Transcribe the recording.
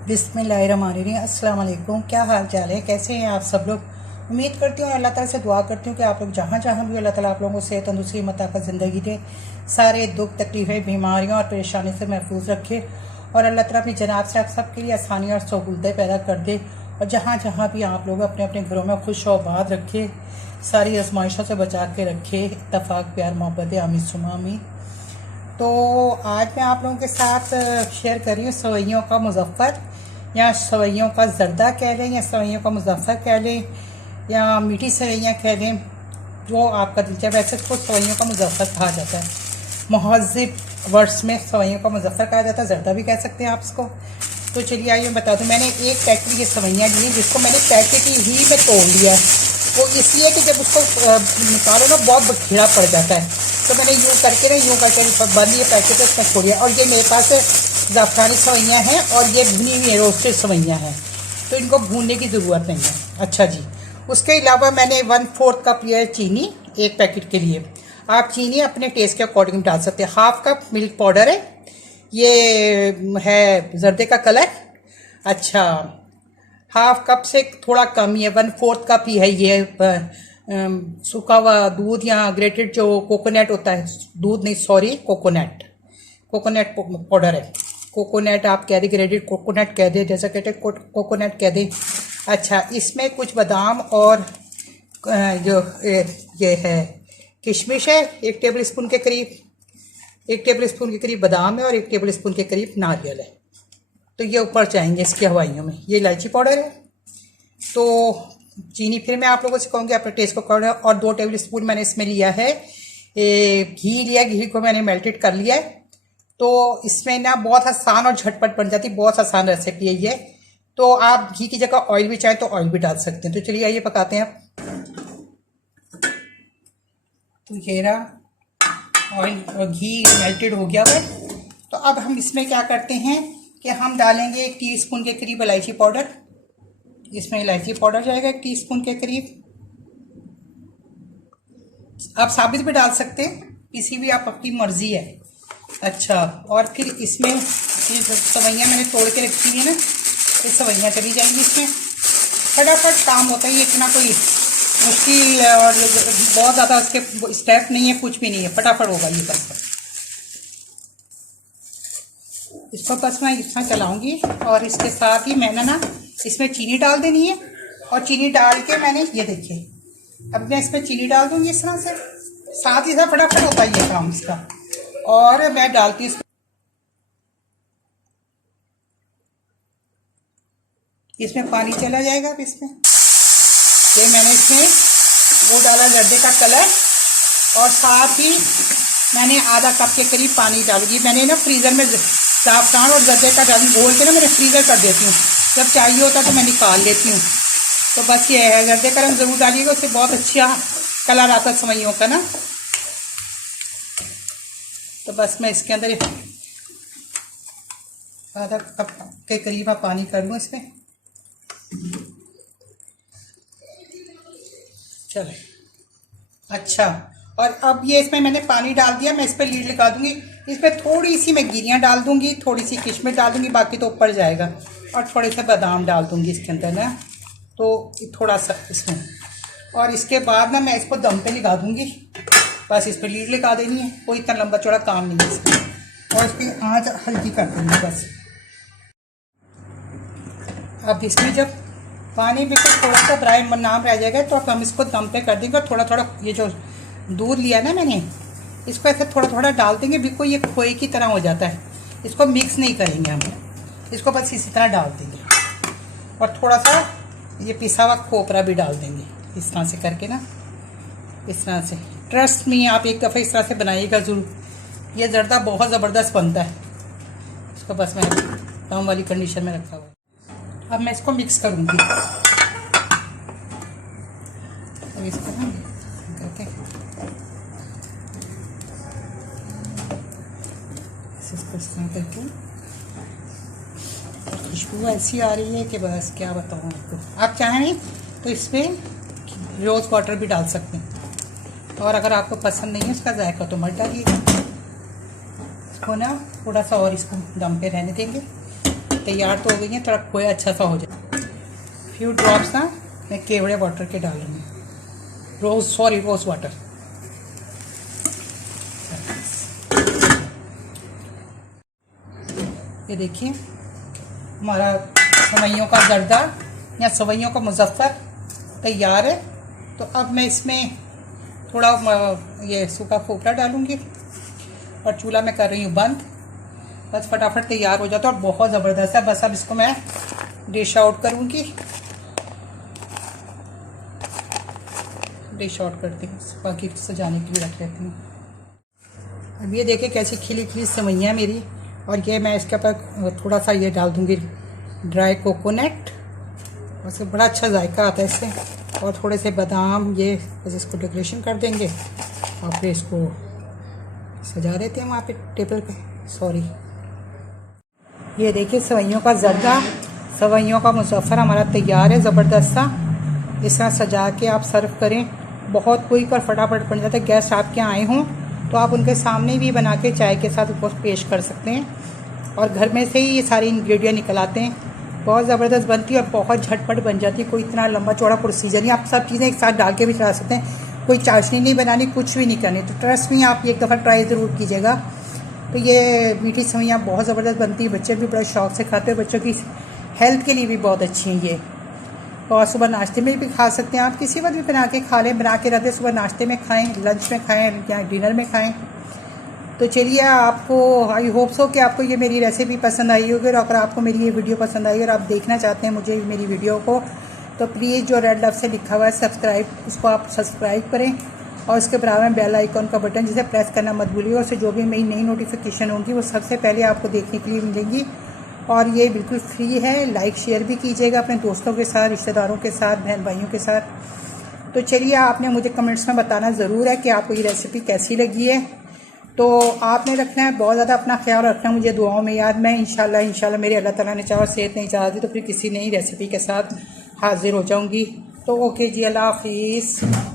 बिस्मिल्लाहिर्रहमानिर्रहीम। अस्सलाम वालेकुम। क्या हाल चाल है, कैसे हैं आप सब लोग। उम्मीद करती हूँ, अल्लाह ताला से दुआ करती हूँ कि आप लोग जहाँ जहाँ भी अल्लाह ताला आप लोगों को सेहत तंदुरुस्ती मताक़त ज़िंदगी दे, सारे दुख तकलीफ़ें बीमारियों और परेशानी से महफूज रखे और अल्लाह ताला अपनी जनाब से आप सब के लिए आसानी और सहूलतें पैदा कर दे और जहाँ जहाँ भी आप लोग अपने अपने घरों में खुश और आबाद रखे, सारी आजमाइशों से बचा के रखे। इत्तफाक प्यार मोहब्बत आमीन सुमा आमीन। तो आज मैं आप लोगों के साथ शेयर कर रही हूँ सवैयों का मुज़फ़्फ़र या सवैयों का ज़र्दा कह लें या सवैयों का मुज़फ़्फ़र कह लें या मीठी सवैयाँ कह लें, जो आपका दिल चाहे। वैसे तो सवैयों का मुज़फ़्फ़र कहा जाता है, मुहज़्ज़िब वर्ड्स में सवैयों का मुज़फ़्फ़र कहा जाता है, ज़र्दा भी कह सकते हैं आप इसको। तो चलिए आइए बता दूँ, मैंने एक पैकेट ये सवैयाँ ली जिसको मैंने पैकेट ही में तोड़ लिया है। वो इसलिए कि जब उसको निकालो ना बहुत बखेड़ा पड़ जाता है, तो मैंने यूँ करके बंद ये पैकेट उसमें छोड़िया। और ये मेरे पास ज़ाफ़रानी सवैयाँ हैं और ये भुनी हुई रोस्टेड सवैयाँ हैं, तो इनको भूनने की ज़रूरत नहीं है। अच्छा जी, उसके अलावा मैंने 1/4 कप लिया है चीनी एक पैकेट के लिए। आप चीनी अपने टेस्ट के अकॉर्डिंग डाल सकते हैं। 1/2 कप मिल्क पाउडर है, ये है जर्दे का कलर। अच्छा, 1/2 कप से थोड़ा कम ही है, 1/4 कप ही है ये सूखा हुआ दूध या ग्रेटेड जो कोकोनट होता है, दूध नहीं सॉरी कोकोनट पाउडर है। कोकोनट आप कह दे, ग्रेटेड कोकोनट कह दे, जैसा कहते हैं कोकोनट कह दे। अच्छा, इसमें कुछ बादाम और जो ये है किशमिश है, 1 टेबल स्पून के करीब, 1 टेबल स्पून के करीब बादाम है और 1 टेबल स्पून के करीब नारियल है। तो ये ऊपर जाएंगे इसकी हवाइयों में। ये इलायची पाउडर है। तो चीनी फिर मैं आप लोगों से कहूँगी अपने टेस्ट को अकॉर्डिंग। और 2 टेबल स्पून मैंने इसमें लिया है घी लिया, घी को मैंने मेल्टेड कर लिया है। तो इसमें ना बहुत आसान और झटपट बन जाती, बहुत आसान रेसिपी है ये। तो आप घी की जगह ऑयल भी चाहें तो ऑयल भी डाल सकते हैं। तो चलिए आइए पकाते हैं। तो ये रहा ऑयल और घी मेल्टेड हो गया है। तो अब हम इसमें क्या करते हैं कि हम डालेंगे 1 टीस्पून के करीब इलायची पाउडर। इसमें इलायची पाउडर जाएगा 1 टीस्पून के करीब। आप साबित भी डाल सकते हैं, किसी भी आप आपकी मर्जी है। अच्छा, और फिर इसमें ये सवैयाँ मैंने तोड़ के रखी है ना, ये सवैयाँ चली जाएंगी इसमें। फटाफट काम होता है, ये इतना कोई मुश्किल और बहुत ज़्यादा उसके स्टेप नहीं है, कुछ भी नहीं है, फटाफट होगा ये बस। इसको बस मैं इतना चलाऊंगी और इसके साथ ही मैंने ना इसमें चीनी डाल देनी है। और चीनी डाल के मैंने ये देखिए, अब मैं इसमें चीनी डाल दूंगी इस तरह से, साथ ही साथ फटाफट होता है ये काम इसका। और मैं डालती हूँ इसमें पानी चला जाएगा। अब इसमें ये मैंने इसमें वो डाला जर्दे का कलर और साथ ही मैंने आधा कप के करीब पानी डालूंगी। मैंने ना फ्रीज़र में ज़ाफ़रान और जर्दे का घोल के ना मैंने फ्रीज़र कर देती हूँ, जब चाहिए होता तो मैं निकाल लेती हूँ। तो बस ये है, जर्दे का रंग ज़रूर डालिएगा, उससे बहुत अच्छा कलर आता है सवैयों का ना। तो बस मैं इसके अंदर आधा कप के करीब आप पानी कर लूँ इसमें। चलो अच्छा, और अब ये इसमें मैंने पानी डाल दिया, मैं इस पर लीड लगा दूंगी। इसमें थोड़ी सी मैं गिरियाँ डाल दूंगी, थोड़ी सी किशमिश डाल दूंगी, बाकी तो ऊपर जाएगा। और थोड़े से बादाम डाल दूंगी इसके अंदर ना, तो थोड़ा सा इसमें। और इसके बाद ना मैं इसको दम पे लगा दूंगी, बस इस पर लीड लगा देनी है, कोई इतना लंबा चौड़ा काम नहीं है इसमें। और इसकी आँच हल्की कर दूंगी बस। अब इसमें जब पानी बिल्कुल थोड़ा सा ड्राई नाम रह जाएगा तो अब हम इसको दम पे कर देंगे। और थोड़ा थोड़ा ये जो दूध लिया ना मैंने, इसको ऐसे थोड़ा थोड़ा डाल देंगे, बिल्कुल ये खोए की तरह हो जाता है। इसको मिक्स नहीं करेंगे हम, इसको बस इसी तरह डाल देंगे। और थोड़ा सा ये पिसा हुआ खोपरा भी डाल देंगे, इस तरह से करके ना, इस तरह से। ट्रस्ट में आप एक दफ़ा इस तरह से बनाइएगा ज़रूर, ये जर्दा बहुत ज़बरदस्त बनता है। इसको बस मैं दम वाली कंडीशन में रखा हुआ है। अब मैं इसको मिक्स करूँगी। अब इसको ना करके इसको इस तरह करके, खुशबू ऐसी आ रही है कि बस क्या बताऊँ आपको। आप चाहें तो इसमें रोज़ वाटर भी डाल सकते हैं, और अगर आपको पसंद नहीं है इसका जायका तो मत डालिएगा। इसको ना थोड़ा सा और इसको दम पे रहने देंगे, तैयार तो हो गई हैं, थोड़ा खोया अच्छा सा हो जाए। फ्यू ड्रॉप्स ना मैं केवड़े वाटर के डालूंगी, रोज़ वाटर। ये देखिए हमारा सवैयों का जर्दा या सवैयों का मुजफ्फर तैयार है। तो अब मैं इसमें थोड़ा ये सूखा खोपरा डालूंगी और चूल्हा में कर रही हूँ बंद। बस फटाफट तैयार हो जाता है और बहुत ज़बरदस्त है। बस अब इसको मैं डिश आउट करूँगी, डिश आउट करती हूँ, बाकी सजाने के लिए रख लेती हूँ। अब ये देखिए कैसी खिली खिली सेवइयाँ मेरी। और ये मैं इसके ऊपर थोड़ा सा ये डाल दूँगी ड्राई कोकोनट, उससे बड़ा अच्छा जायका आता है इससे। और थोड़े से बादाम, ये बस इसको डेकोरेशन कर देंगे और फिर इसको सजा देते हैं वहाँ पे टेबल पे। सॉरी, ये देखिए सेवइयों का जर्दा, सेवइयों का मुजफ्फर हमारा तैयार है ज़बरदस्त सा। इस तरह सजा के आप सर्व करें, बहुत क्विक और फटाफट बन जाता है। गेस्ट आपके आए हों तो आप उनके सामने भी बना के चाय के साथ उसको पेश कर सकते हैं और घर में से ही ये सारे इंग्रेडिएंट निकल आते हैं। बहुत ज़बरदस्त बनती है और बहुत झटपट बन जाती है। कोई इतना लंबा चौड़ा प्रोसीजर नहीं, आप सब चीज़ें एक साथ डाल के भी चला सकते हैं। कोई चाशनी नहीं बनानी, कुछ भी नहीं करनी। तो ट्रस्ट में आप एक दफ़ा ट्राई ज़रूर कीजिएगा। तो ये मीठी सेवइयाँ बहुत ज़बरदस्त बनती है, बच्चे भी बड़े शौक से खाते हैं। बच्चों की हेल्थ के लिए भी बहुत अच्छी हैं ये। और सुबह नाश्ते में भी खा सकते हैं आप, किसी वक्त भी बना के खा लें। बना के रखते सुबह नाश्ते में खाएं, लंच में खाएं या डिनर में खाएं। तो चलिए, आपको आई होप सो कि आपको ये मेरी रेसिपी पसंद आई होगी। और अगर आपको मेरी ये वीडियो पसंद आई और आप देखना चाहते हैं मुझे मेरी वीडियो को, तो प्लीज़ जो रेड लव से लिखा हुआ है सब्सक्राइब, उसको आप सब्सक्राइब करें और उसके बराबर में बेल आइकॉन का बटन जिसे प्रेस करना मत भूलिएगा। उससे जो भी मेरी नई नोटिफिकेशन होगी वो सबसे पहले आपको देखने के लिए मिलेंगी। और ये बिल्कुल फ्री है। लाइक शेयर भी कीजिएगा अपने दोस्तों के साथ, रिश्तेदारों के साथ, बहन भाइयों के साथ। तो चलिए, आपने मुझे कमेंट्स में बताना ज़रूर है कि आपको ये रेसिपी कैसी लगी है। तो आपने रखना है बहुत ज़्यादा अपना ख्याल रखना है, मुझे दुआओं में याद। मैं इंशाल्लाह मेरे अल्लाह ताला ने चाहा, सेहत नहीं चाह दी तो फिर किसी नई रेसिपी के साथ हाजिर हो जाऊँगी। तो ओके जी, अल्लाह हाफिज़।